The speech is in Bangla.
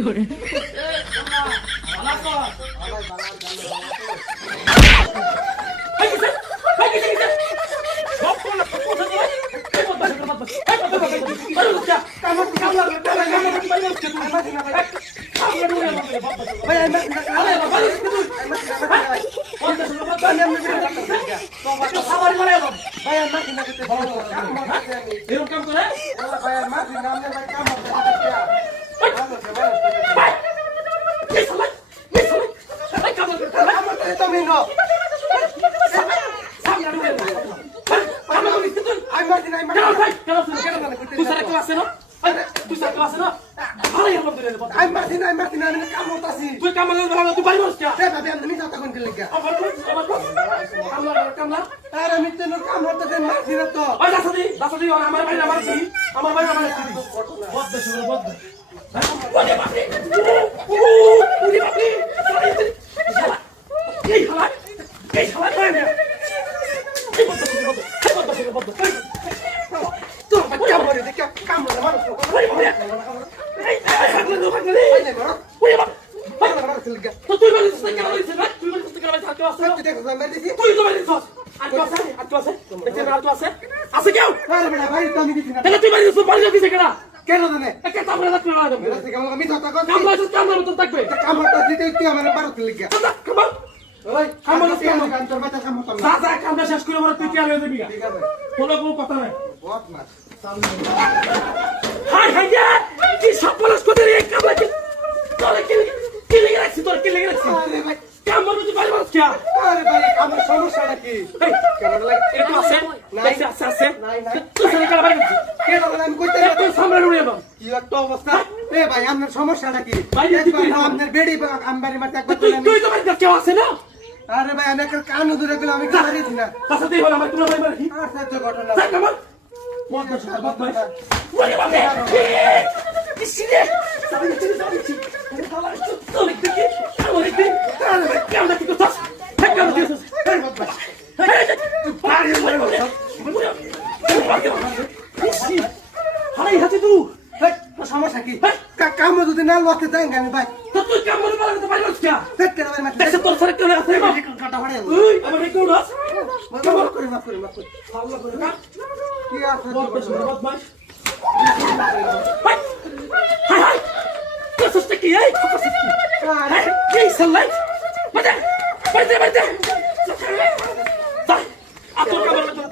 有人，এরকম কাম করে আমার বাড়ি আমার আমার বাড়ি আমার আছে কেউ তাহলে তুই বাড়ি বাড়ি দিছিস কেন কেন জানে? একে তারপরে রাখতে না দেব আমি কথা? কথা কামলা আছে কামলা তো থাকবে। কামড়টা দিতে তুই আমার বারো লিখা কামলা কামলা ওই কামড় কামড় কামড়। তোর বাচ্চা কামড় তো যা যা কামলা শেষ করে আমার তুই কি আলো দিবি ঠিক আছে। কোনো কোনো কথা নাই। বহুত মাছ হাই হাই যা কি সাপলাস করে রে? কি তোরে কি কি লেগে রাখছিস তোর কি লেগে রাখছিস আরে ভাই। কামলা তুই বাড়ি মারছ কি? আরে ভাই আমার সমস্যাটা কি? এই কেমন লাগে এটা আছে? নাই। আছে আছে। নাই, নাই। তুই সারা কালা বাড়ি দিছিস কেন জানে আমি কইতে তুই সামনে উড়িয়ে দাও কি একটা অবস্থা এ ভাই আপনার সমস্যাটা কি ভাই, আপনার বেড়ি আমবারি মারতে একবার তুই তো বাড়ি কেউ আছে না আরে ভাই আমি একটা কান দূরে গেলে আমি কানে দিছি না কাছাতেই হলো আমার তোমার বাড়ি মারি আর সহ্য ঘটনা স্যার নামান বদমাশ বদমাশ ওরে বাবা ইসিরে সামনে চলে যাচ্ছি খালা তো লিখতে কি আমার লিখতে আরে ভাই কেমন কি করছস হ্যাঁ কেমন কি করছস হ্যাঁ বদমাশ তুই পারি মারি বলে হাই হাতে তুই তোর সমস্যা কি? কাম যদি না লতে যাই আমি ভাই? তো তুই কাম মনে পারলে তো পারি না কেন ভাই মারতে দেখছ তোর সাথে কেন আছে না কাটা ফাড়ে ওই আমার রেকর্ড আছে? মাফ করে মাফ করে মাফ করে ভালো করে। না। কি আছে বদমাশ বদমাশ হাই হাই করছস কি এই? করছস কি? এই সাল্লাই বাজে বাজে বাজে। তোর